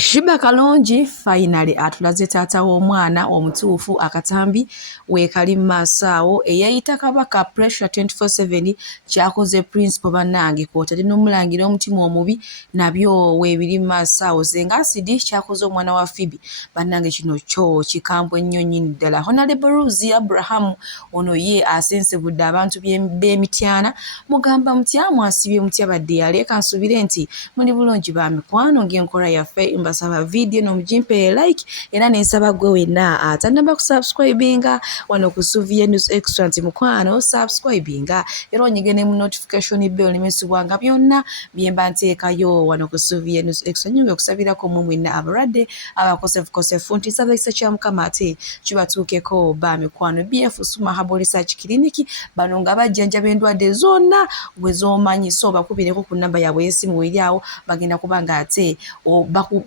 Shiba Kalonji finally atulaze taata w'omwana omutuufu akatambi weekali mu maaso awo eyayita Kabaka Pressure 24/7 kyakoze principal bannange kw'otadde n'omulangira omutima omubi nabyo weebiri mu maaso awo Zenga Asidi kyakoze omwana wa Phoebe bannange kino kyo kikambwe nnyo nnyini ddala. Honorable Ruzi Abraham ono ye asensebudde abantu b'Emityana mugamba mutya mwasibye mutya badde yaleka nsubire nti muli bulungi ba mikwano ng'enkola yaffe mbasaba video no mujimpe like era nensaba gwe wenna atannaba kusubscribinga wano ku Suvie News Extra nti mukwano subscribinga era onyigene mu notification bell nimesibwanga byonna byemba nteekayo wano ku Suvie News Extra nyinga okusabirako mu mwenna abaradde abakosefu nti nsaba ekisa kya Mukama ate kibatuukeko ba mikwano BF Suma Herbal Research Clinic bano nga bajjanjaba endwadde zonna bwe z'omanyi so bakubireko ku namba yaabwe y'essimu eryawo bagenda kubanga ate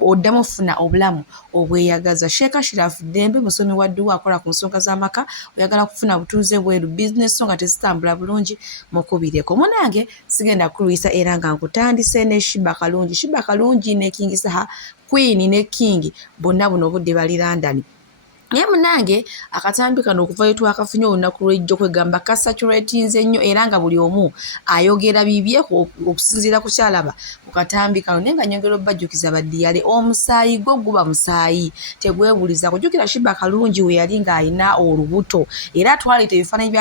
oddamu ofuna obulamu obweyagaza. Sheikh Ashraf Dembe musomi wa dduwa akola ku nsonga z'amaka oyagala kufuna butuuze bweru business so nga tezitambula bulungi mukubireko. Munange sigenda kulwisa era nga nkutandise ne Shiba Kalonji. Shiba Kalonji ne King Saha Queen ne King bonna buno obudde bali London. Naye munange akatambi kano okuva yetu akafunye olunaku lw'ejjo kwegamba kasaturatinze ennyo era nga buli omu ayogera bibye okusinziira ku kyalaba ku katambi kano naye nga nyongera obbajjukiza baddiyale omusaayi gwo guba musaayi tegwebuliza kujjukira Shiba Kalonji we yali ng'alina olubuto era twaleta ebifaananyi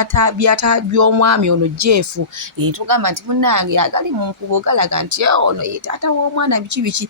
by'omwami ono Jeff tugamba nti munange agali mu nkubo galaga nti ono ye taata w'omwana biki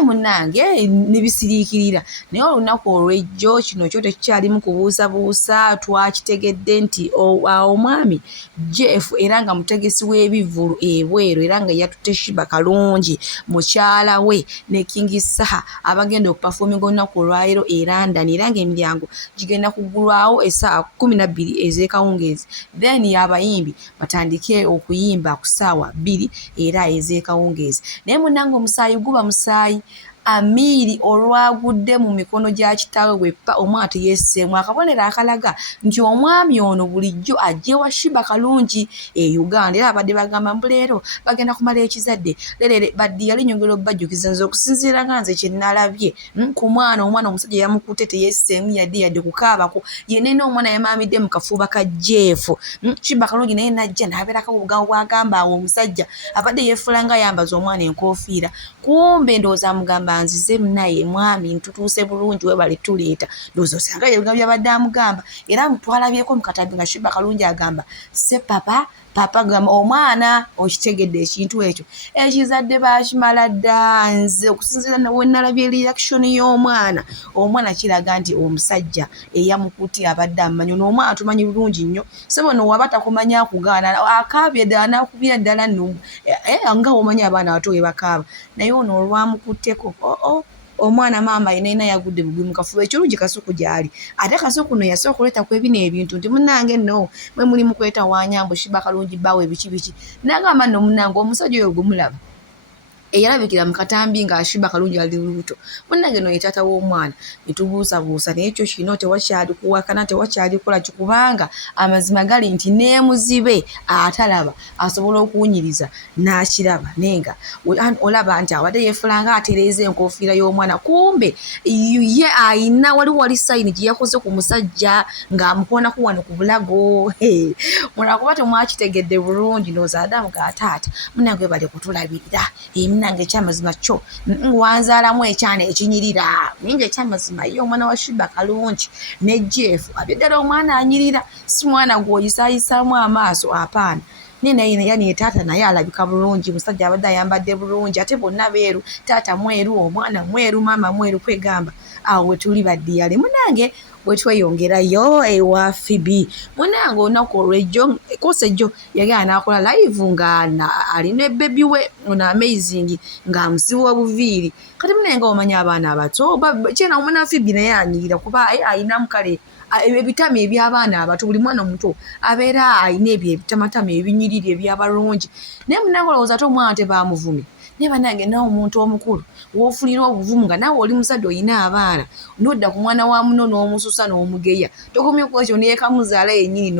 munange ne bisiriikirira naye olunaku olw'ejjo kino tekyalimu kubuusabuusa twakitegedde nti omwami Jeff era nga mutegesi w'ebivvulu ebweru era nga yatutte Shiba Kalonji mukyala we ne King Saha abagenda okupafominga olunaku olwaleero e London era ng'emiryango gigenda kuggulwawo essaawa 12 ez'ekawungeezi then y'abayimbi batandike okuyimba ku ssaawa 2 era ez'ekawungeezi naye munnange omusaayi guba musaayi Amiri olwagudde mu mikono gya kitaawe weppa omwana teyeesseemu akabonero akalaga nti omwami ono bulijjo ajje wa Shiba Kalonji e Uganda era abadde bagamba mbuleero bagenda kumala ekizadde lerere baddi yali nyongera obbajjukiza nze okusinziira nga nze kye nnalabye ku omwana omusajja yamukutte teyeesseemu yadde kukaabako yenena omwana yamaamidde mu kafuuba ka Jeff Shiba Kalonji naye najja n'abeerako obugambo bwagamba awo omusajja abadde yeefuula nga ayambaza omwana enkoofiira kumbe ndowooza mugamba nzize munaye mwami ntutuuse bulungi we bali tuleeta ndowooza osanga ebigambo byabadde amugamba era twalabyeko mu katambi nga Shiba Kalonji agamba se papa gamba omwana okitegedde ekintu ekyo ekizadde bakimala dda nze okusinziira we nalabye reaction y'omwana kiraga nti omusajja eyamukutti abadde amumanyi n'omwana tumanyi bulungi nnyo sebo no waba takumanya akugaana akaabye ddala n'akubira ddala nga omanyi abaana bato we bakaaba naye ono olwamukutteko omwana maama yenna yagudde mu kafuba ekirungi Kasuku gyali ate Kasuku no yasooka okuleeta ku ebino ebintu nti munnange nno mwe muli mu kwetawanya mbu Shiba Kalonji bawe biki nagamba nno munnange omusajja oyo gumulaba eyalabikira mu katambi nga Shiba Kalonji ali lubuto munnange no ye taata w'omwana netubuusabuusa naye ekyo kino tewakyali kuwakana tewakyali kola kikubanga amazima gali nti neemuzibe atalaba asobola okuwunyiriza n'akiraba nenga olaba nti abadde yeefulanga atereeza enkoofiira y'omwana kumbe ye ayina wali sayini gye yakoze ku musajja ng'amukoonako wano ku bulago mulaba kuba temwakitegedde bulungi ndowooza Adamu ga taata munnange we bali kutulabirira nange ekyamazima kyo wanzaalamu ekyana ekinyirira ninga ekyamazima ye omwana wa Shiba Kalonji ne Jeff abyedala omwana anyirira si mwana gwoyisaayisaamu amaaso apaana nene taata naye alabika bulungi musajja abadde ayambadde bulungi ate bonna beeru taata mweru omwana mweru maama mweru kwegamba awo wetuli baddiyale munange wetweyongerayo ewa Phoebe munange olunaku olw'ejjo kosa ejjo yagenda n'akola live nga alina ebebi we ono amazing ng'amusiba buviiri kati munange omanya abaana abato kyena omwana wa Phoebe naye anyirira kuba ayinamu kale ebitami eby'abaana abato buli mwana omuto abeera ayina ebyo ebitamatama ebinyirira ebyabalungi naye munange olowooza ate omwana tebamuvumye ne banange nawe omuntu omukulu w'ofunira obuvumu nga nawe oli musajja oyina abaana n'odda ku mwana wa muno n'omususa n'omugeya tokomye ku ekyo naye kamuzaala yennyini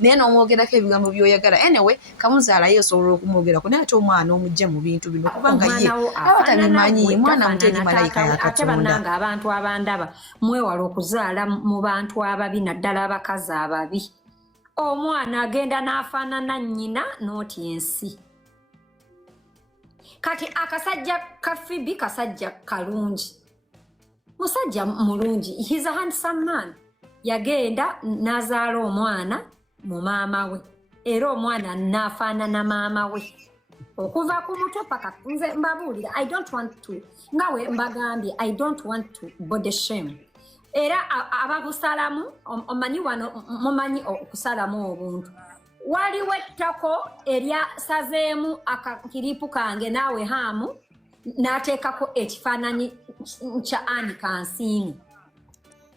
naye n'omwogerako ebigambo by'oyagala anyway kamuzaala ye osobola okumwogerako naye ate omwana omujja mu bintu bino kubanga ye aba tabimanyi mwana muteri malayika ya ate Katonda. bannange abantu abandaba mwewala okuzaala mu bantu ababi naddala abakazi ababi. Omwana agenda n'afaanana nnyina n'oti ensi. Kati akasajja ka Phoebe kasajja kalungi. Musajja mulungi. He's a handsome man. Yagenda n'azaala omwana mu maama we. Era omwana n'afaanana maama we. Okuva ku muto paka nze mbabuulira I don't want to ngawe mbagambye I don't want to body shame. Era ababusalamu omanyi wano mumanyi okusalamu obuntu. Waliwo ettako eryasazeemu akakiripu kange naawe haamu n'ateekako ekifaananyi kya Anne Kansiime.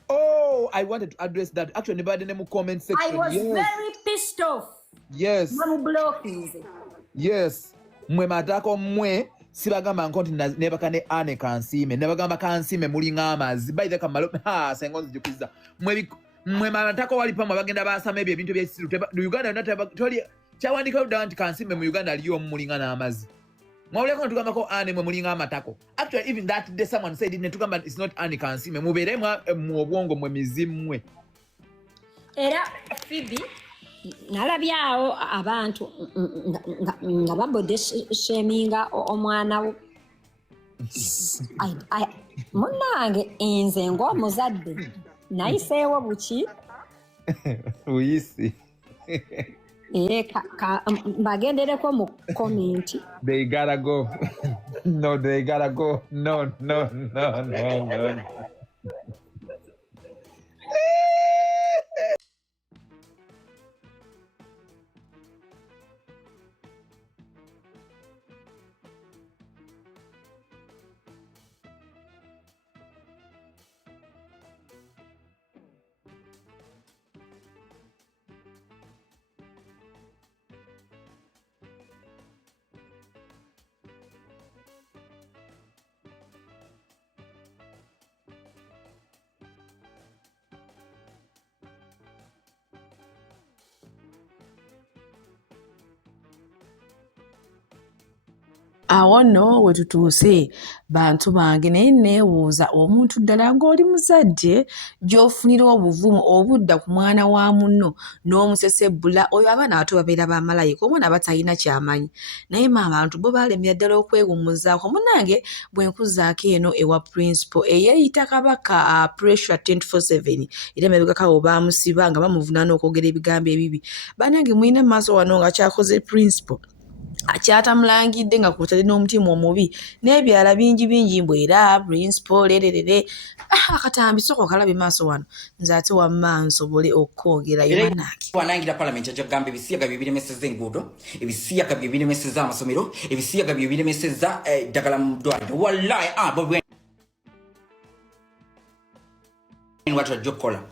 Oh, I wanted to address that. Actually, nobody in the comment section. I was very pissed off. Yes. Yes. Mwe matako mwe sibagamba nkonti nebaka ne Anne Kansiime nebagamba Kansiime mulinga amazi by the kamalo sengonzi jukiza mwe matako wali pamwe bagenda basama ebyo ebintu by'esiru Uganda toli kyawandika udda nti Kansiime mu Uganda aliyo mulinga n'amazi mwawuleko ntugambako Anne mwe mulinga amatako. Actually even that day someone said it netugamba it's not Anne Kansiime mubeere mu obwongo mwe mizimu mwe. Era Phoebe nalabyawo abantu nga babode sheminga omwana wo. Munnange nze ng'omuzadde nayiseewo buki uyisi bagendereko mu komenti. They gotta go. No, they gotta go. No. Awo nno we tutuuse bantu bange naye neebuuza omuntu ddala ng'oli muzadde gy'ofunira obuvumu obudda ku mwana wa munno n'omusesebbula oyo abaana abato babeera bamalayika omwana batalina kyamanyi naye abantu bo baalemera ddala okwewummuzaako. Munnange bwe nkuzaako eno ewa principal eyeeyita kabaka pressure 24/7 era emabegakawo baamusiba nga bamuvunaana okwogera ebigambo ebibi. Bannange mulina mu maaso wano nga kyakoze principal kyatamulangidde nga kwotadde n'omutima omubi n'ebyala bingi mbwe era principal lererere akatambi soko kalabe maaso wano nze ate wamma nsobole okwogerayo bannange. Wanangira parliament ajja kugamba ebisiyaga bye biremesezza enguudo, ebisiyaga bye biremesezza amasomero, ebisiyaga bye biremesezza eddagala mu ddwaliro. Wallahi Bobi Wine watu ajja kukola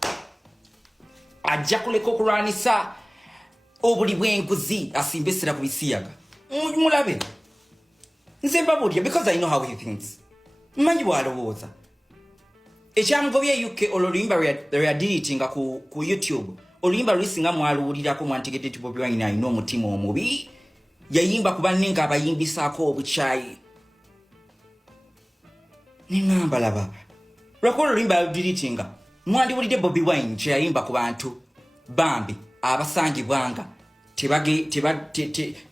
ajja kuleka okulwanisa obuli bw'enguzi asimba essira ku bisiyaga. Mulabe nze mbabulya because I know how he thinks. Mmanyi bw'alowooza ekyamugobye UK oluluyimba lwe yadiritinga ku YouTube oluyimba lulisinga mwaluwulirako mwantegedde nti Bobi Wine alina omutima omubi yayimba ku banne nga abayimbisaako obukyayi nengamba laba lwakola oluyimba yaludiritinga mwandiwulidde Bobi Wine kye yayimba ku bantu bambi abasangibwanga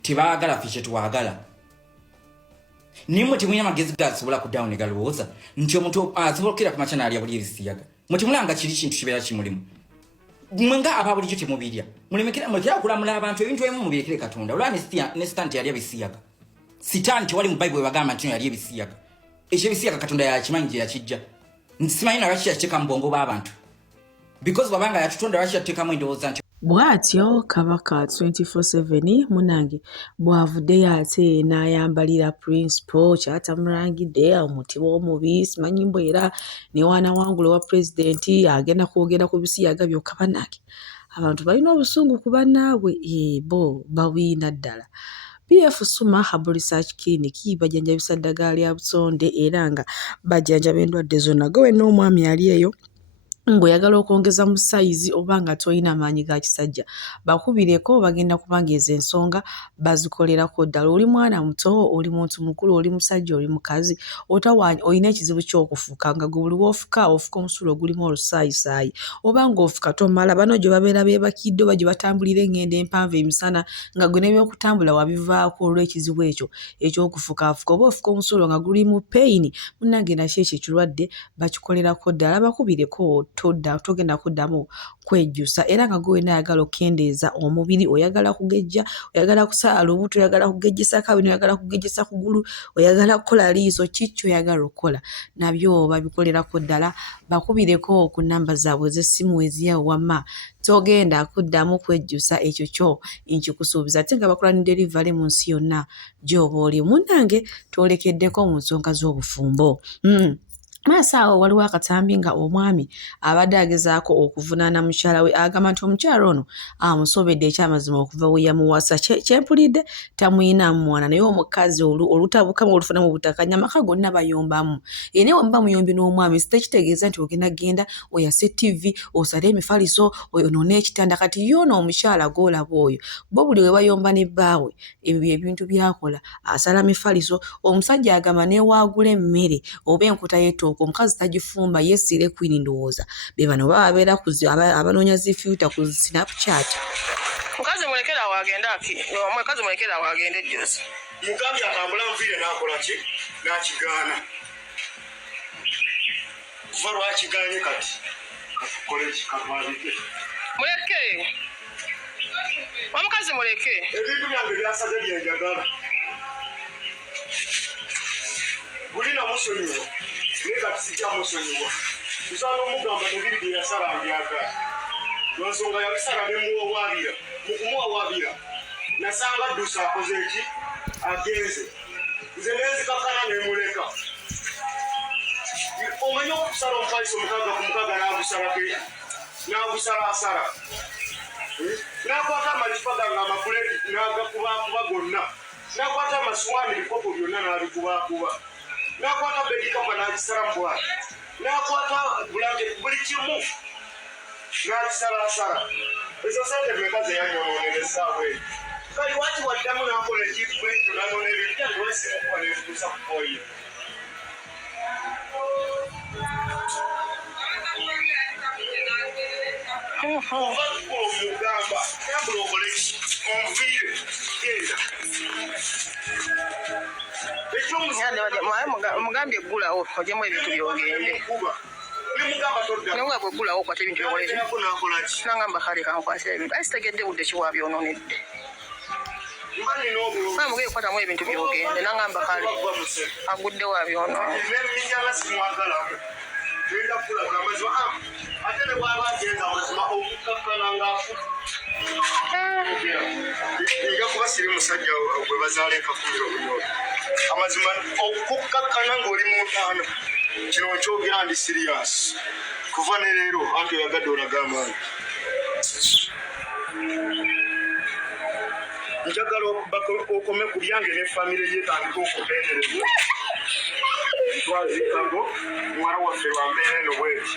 tebaagala ffe kye twagala. Nimwe temulina magezi gasobola kuddawo ne galowooza nti omuntu asobola okukira ku makya n'alya buli ebisiyaga. Mwe temulanga kiri kintu kibeera kimulimu. Mwe nga aba bulijjo temubirya. Mulekera okulamula abantu ebintu ebimu mubirekere Katonda. Olwa ne Sitaani teyalya bisiyaga. Sitaani tewali mu Bayibuli bagamba nti yalya ebisiyaga. Ekyo ebisiyaga Katonda yakimanyi gye yakijja. Simanyi na lwaki yakiteeka mu bwongo bw'abantu. Because wabanga yatutonda lwaki yateekamu endowooza nti bw'atyo kabaka 24/7 munange bw'avuddeyo ate n'ayambalira principal kyatamulangidde omutima omubi simanyi mbu era newaana wangula wa pulezidenti agenda kwogera ku bisiyaga byokka bannange abantu balina obusungu ku bannaabwe bo bawiina ddala PF Suma Herbal Research Clinic bajjanjabisa ddagala lya busonde era nga bajjanjaba endwadde zonna. Gwe n'omwami ali eyo ng'oyagala okwongeza mu sayizi oba nga tolina maanyi ga kisajja, bakubireko bagenda kubangeza ensonga bazikolerako ddala. Oli mwana muto, oli muntu mukulu, oli musajja, oli mukazi, olina ekizibu ky'okufuka nga buli w'ofuka ofuka omusulo ogulimu olusaayisaayi oba ng'ofuka tomala. Bano gye babeera beebakidde oba gye batambulira engendo empanvu emisana nga gwe n'ebyokutambula wabivaako olw'ekizibu ekyo eky'okufukaafuka oba ofuka omusulo nga guli mu peyini, munnange nakyo ekyo ekirwadde bakikolerako ddala. Bakubireko togenda kuddamu kwejjusa era nga gwe ayagala okukendeeza omubiri, oyagala kugejja, oyagala kusala lubuto, oyagala kugejjesa kabino, oyagala kugejjesa kugulu, oyagala kukola liiso, kiki oyagala okukola nabyo babikolerako ddala. Bakubireko ku nnamba zaabwe ez'essimu eziyawo wamma, togenda kuddamu kwejjusa, ekyo kyo nkikusuubiza. Ate nga bakola ne delivery mu nsi yonna gy'oba oli. Munnange twolekeddeko mu nsonga z'obufumbo. Maaso awo waliwo akatambi nga omwami abadde agezaako okuvunaana mukyala we, agamba nti omukyala ono amusobedde ekyamazima okuva we yamuwasa. Kyempulidde tamuyinaamu mwana, naye omukazi olutabukamu olufuna mu butakanya amaka gonna bayombamu. Era newe muba muyombi n'omwami tekitegeeza nti ogenda genda oyase TV, osale emifaliso, oyonoone ekitanda. Kati yoona omukyala gw'olaba oyo, bo buli we bayomba ne bbaawe ebyo ebintu byakola, asala mifaliso. Omusajja agamba newaagula emmere oba enkuta y'ettooke omukazi tagifumba, yesiire kwini ndowooza be bano baba babeera abanoonya zifiuta ku Snapchat. Mukazi mulekera wagenda mukazi mulekera wagenda ejjozi. Mukazi atambula nviire n'akola ki n'akigaana. Kuva lwakigaanye kati kole kikatwalike. Muleke omukazi muleke ebintu byange byasaze byenjagala. Bulina musonyiwa leka kisijja musonyiwa. Tusala omugamba nebiri bye yasala mbyagala. Lwansonga yabisala nemuwawaabira. Mu kumuwawaabira nasanga ddusa akoze eki agenze. Nze nenzikakana nemuleka. Omanyi okusala omufaliso mukaga ku mukaga n'agusalako n'agusalaasala. N'akwata amalifa gange amapuleti n'agakubakuba gonna. N'akwata amasuwaani ebikopo byonna n'abikubaakuba. N'akwata bedikapa n'agisala mu bwati. N'akwata bulangeti buli kimu n'agisalaasala. Ezo sente mmeka ze yanyonoonera essaawa eyo. Kali waki waddamu n'akola ekintu ekyo n'anoona ebintu byange wesimukuba n'ebituusa ku koyi. Ova omugamba yambula okole omuviire genda. Mugambye eggulawo ojemu ebintu byogende. Nawe bweggulawo okwata ebintu byokoleki nangamba kale kankwasira ebintu ayi sitegedde budde kiwa byonoonedde. Mugee kwatamu ebintu byogende nangamba kale agudde wa byonoone. Ate ne bw'aba agenza amazima okukakkana ng'afuta. Nja kuba siri musajja gwe bazaala enkakumiro bunyoola. Amazima okukakkana ng'oli mu ntaano kino nkyogera ndi siriyasi. Kuva ne leero anti oyagadde olaga amaanyi. Njagala okome ku byange ne famire yeetandika okutenderezwa. Twazikago muwala waffe lwa mbeera eno bweti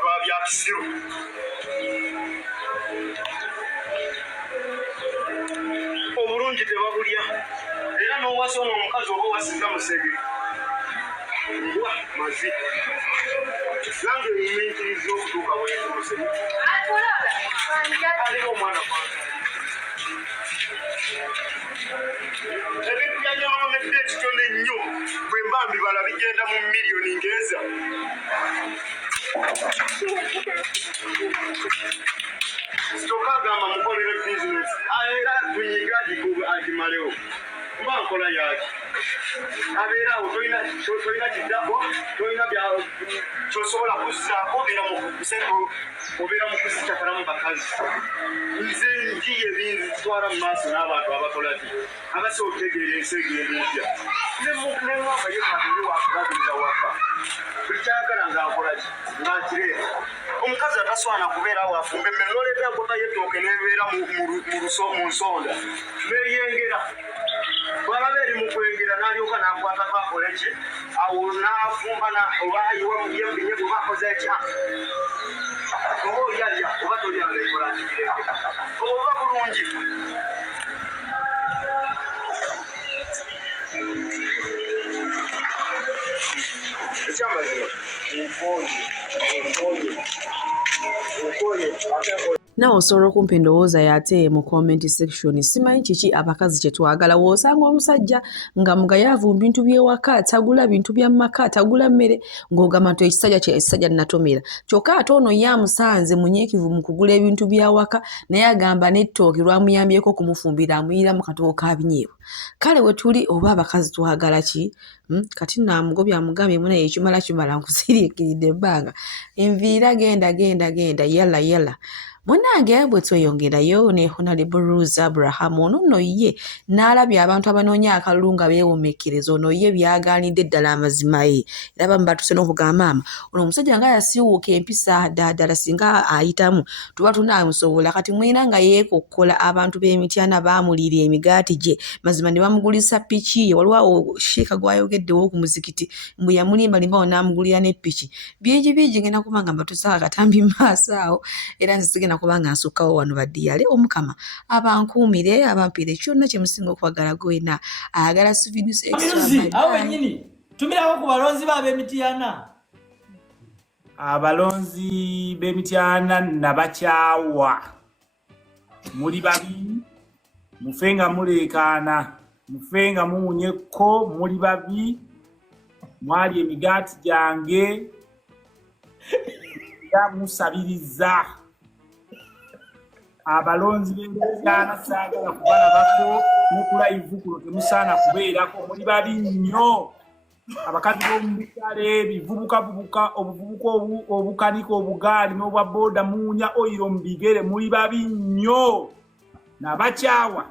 lwa bya kisiru. Obulungi tebabulya era n'owasa ono omukazi oba wasinga musege ngwa mazi nange mumintiriza okutuuka bwentuse aliwo omwana kwange. Ebintu byanyonoonedde ekitone nnyo bwe mba mbibala bigenda mu miliyoni ngeeza. Sitoka agamba mukolere bizinesi era tunyiga agimalewo mba nkola yaki abeera awo tolina kiddako tolina kyosobola kuzzaako obeera mu kuzikyakalamu bakazi. Nze njiye binzitwala mu maaso n'abantu abakola ti abasa okutegeera ensi egenda etya nemwaka yekanire wakubagirira waka buli kyayagala ng'akola ki ng'akireeta. Omukazi ataswana kubeera awo afumba emmere n'oleeta enkota y'ettooke n'ebeera mu nsonda n'eryengera bwaba beeri mu kwengera n'alyoka n'akwatako akola ki awo n'afumba oba ayiwa yembinye bwe bakoze ekya oba olyalya oba tolyanga ekola kigirenge oba bulungi ekyamazima Nawe osobola okumpa endowooza yate mu comment section. Simanyi kiki abakazi kye twagala. W'osanga omusajja nga mugayaavu mu bintu by'ewaka, tagula bintu bya maka, tagula mmere, ng'ogamba nti ekisajja natomera. Kyokka ate ono ye amusanze munyiikivu mu kugula ebintu by'awaka, naye agamba n'ettooke lwamuyambyeko okumufumbira amuyiramu katooke ka binyeebwa. Kale we tuli oba abakazi twagala ki? Kati namugobya amugambye munaye ekimala nkusiriikiridde ebbanga. Enviira genda yala. Munange bwe tweyongerayo ne Honorable Rose Abraham ono nno ye n'alabye abantu abanoonya akalulu nga beewomekkereza ono ye byagaanidde ddala amazima ye. Era abamu batuse n'okugamba maama ono omusajja nga yasiiwuuka empisa ddala singa ayitamu tuba tunaamusobola. Kati mwina nga yeekokkola abantu b'emityana baamuliira emigaati gye mazima ne bamugulisa piki ye. Waliwo sheeka gwayogeddewo ku muzikiti mbu yamulimbalimbawo n'amugulira ne piki. Bingi ngenda kubanga mbatuusa akatambi maaso awo era nzisigenda kubanga nsukkawo wano baddiyale omukama abankuumire abampiire kyonna kye musinga okwagala gwena ayagala Suvidus extra awo wennyini tumirawo ku balonzi b'ab'emityana. Abalonzi b'emityana nabakyawa muli babi mufenga muleekaana mufenga muwunyekko muli babi mwali emigaati gyange ya musabiriza. Abalonzi b'emityana saagala kubalabako ne ku live kuno temusaana kubeerako muli babi nnyo. Abakazi b'omubitale bivubuka obuvubuka obukanika obugaali n'obwa booda muunya oyiro mu bigere muli babi nnyo nabakyawa.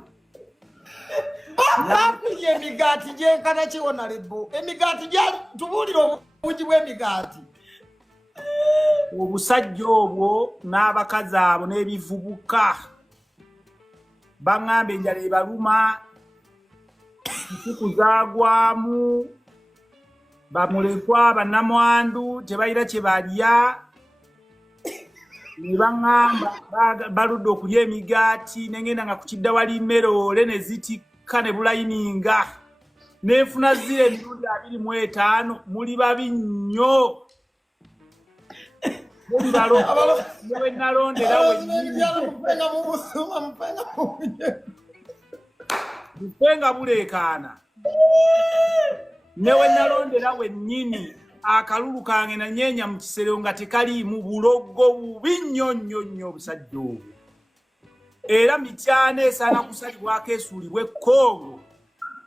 Bakulya emigaati gyenkana kiwona lebbo emigaati gyali tubuulira obungi bw'emigaati. Obusajja obwo n'abakazi abo n'ebivubuka baŋŋambe enjala ebaluma nsuku zaagwamu bamulekwa bannamwandu tebalina kye balya ne baŋŋamba baludde okulya emigaati nengenda nga ku kidda wali mmeroole ne zitikka ne bulayininga n'enfuna zira emirundi 25 muli babi nnyo. Newe nalondera wennyini mufenga buleekaana newe nalondera wennyini akalulu kange nanyeenya mu kisero nga tekaliimu bulogo bubi nnyo obusajja obwo. Era mityana esaana kusalibwako esuulibwa ekkongo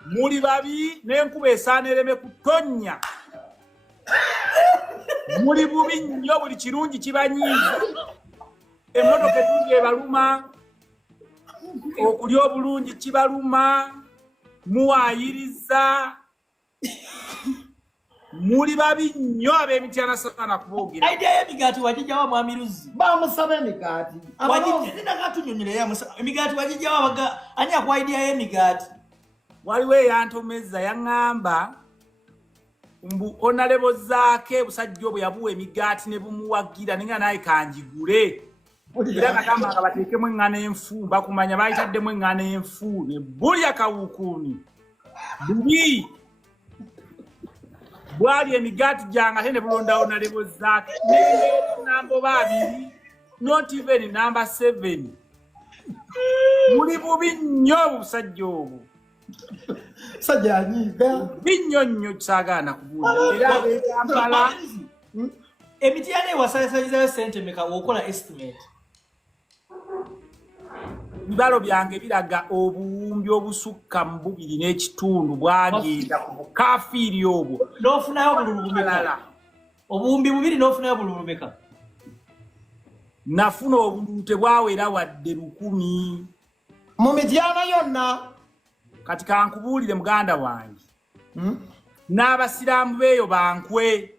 muli babi n'enkuba esaana ereme kutonnya muli bubi nnyo buli kirungi kibanyiiza. Emmotoka etungi ebaluma okulya obulungi kibaluma muwaayiriza muli babi nnyo ab'emityana saana kuboogera. Idea y'emigaati wagijjawa mwami Luzi? Bamusaba emigaati. Wagijja katunyonyoleyo emigaati wagijjawa ani akwa idea y'emigaati? Waliwo eyantomeza yaŋŋamba mbu onalebo zaake busajja obwo yabuwa emigaati ne bumuwagira ninga naye kanjigule. Era kagamba nga bateekemu eŋŋana enfu bakumanya bayitaddemu eŋŋana enfu ne bulya kawukuuni bubi bwali emigaati gyange ate ne bulondawo nalebo zaake namba oba 2 not even number 7 muli bubi nnyo obusajja obwo. Sajanyiga Binyonyo kisagaana kubuulira era ab'Ekampala emityana ewasasayizayo ssente meka w'okola estimate. Bibalo byange biraga obuwumbi obusukka mu 2.5 bwagenda ku bukafiiri obwo. N'ofunayo bululu bumeka? Obuwumbi 2 n'ofunayo bululu bumeka? Nafuna obululu tebwawera wadde 1000 mu mityana yonna. Kati kankubuulire muganda wange n'abasiraamu beeyo bankwe.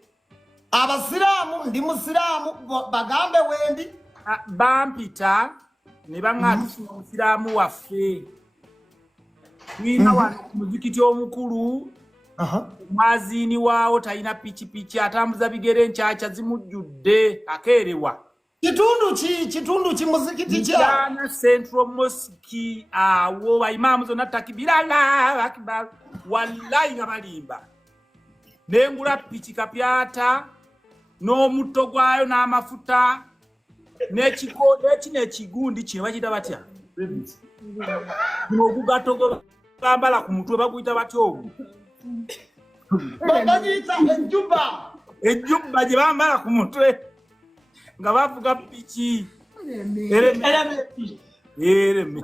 Abasiraamu ndi musiraamu bagambe wendi bampita ne banga tufuna omusiraamu waffe twina wano ku muzikiti omukulu omwaziini waawo talina pikipiki atambuza bigere nkyakya zimujjudde akeerewa kitundu ki muzikiti Uganda Central Mosque awo baimaamu zonna takibira Allahu Akbar wallahi nga balimba nengula piki kapyata n'omutto gwayo n'amafuta n'ekigundi kino bakiyita batya ogugato bambala ku mutwe baguyita batya ogwo bagiyita ejjubba gye bambala ku mutwe nga bavuga piki ereme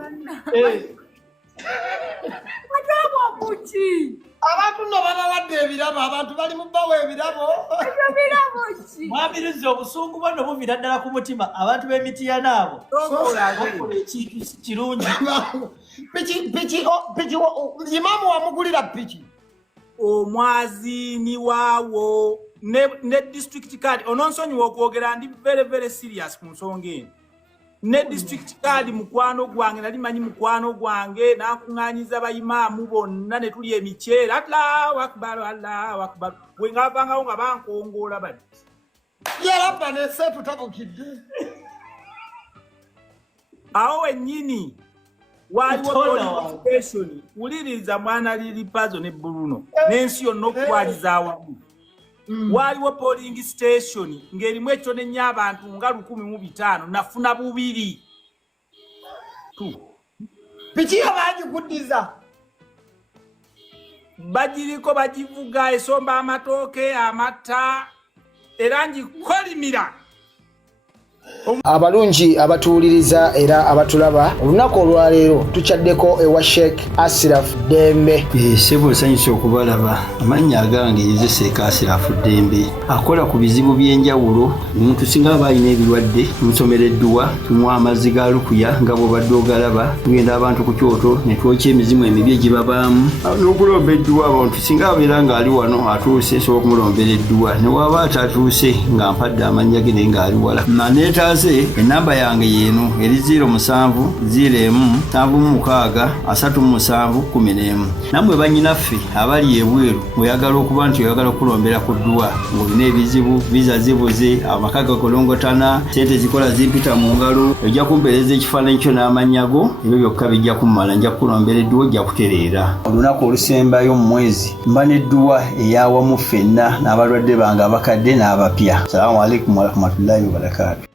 abantu no babawadde ebirabo abantu bali mu bbawo ebirabo mwabiriza obusungu bwano buvira ddala ku mutima abantu b'emitiya naabo ekintu kirungi piki imaamu wamugulira piki omwaziini waawo ne district card ononsonyiwa okwogera ndi very very serious ku nsonga eno ne district card mukwano gwange nali manyi mukwano gwange nakuŋŋaanyiza bayimaamu bonna ne tuli emiceera Allahu Akbar Allahu Akbar bwe ngaavangawo nga bankongoola bati yarabba nese tutabukidde awo wennyini waliwo station wuliriza mwana liri pazo ne Bruno n'ensi yonna okutwaliza awamu waliwo polling station ng'erimu ekitone nnyo abantu nga 1,500 nafuna 2 piki abagikuddiza bagiriko bagivuga esomba amatooke amata era ngikolimira abalungi abatuwuliriza era abatulaba olunaku olwaleero tukyaddeko ewa Sheikh Ashraf Dembe sebo sanyusa okubalaba amannya agange yezeseeka Ashraf Dembe akola ku bizibu by'enjawulo omuntu singa aba alina ebirwadde musomereddwa tunywa amazzi ga lukuya nga bw'obadde ogalaba tugenda abantu ku kyoto ne twokya emizimu emibi egibabaamu n'okulomba edduwa abantu singa abeera ng'ali wano atuuse sobola okumulombera edduwa ne waba atatuuse nga mpadde amannya ge naye ng'ali wala neetaase enamba yange yeeno eri 0707363711 nammwe bannyinaffe abali ebweru oyagala okuba nti oyagala okulombera ku dduwa ng'olina ebizibu viza zibuze amaka gakolongotana sente zikola zimpita mu ngalo ojja kumpeereza ekifaananyi kyo n'amannya go ebyo byokka bijja kummala nja kukulombera edduwa ojja kutereera olunaku olusembayo mu mwezi mba n'edduwa eyawamu ffenna n'abalwadde bange abakadde n'abapya salaamu alaikum warahmatullahi wabarakatu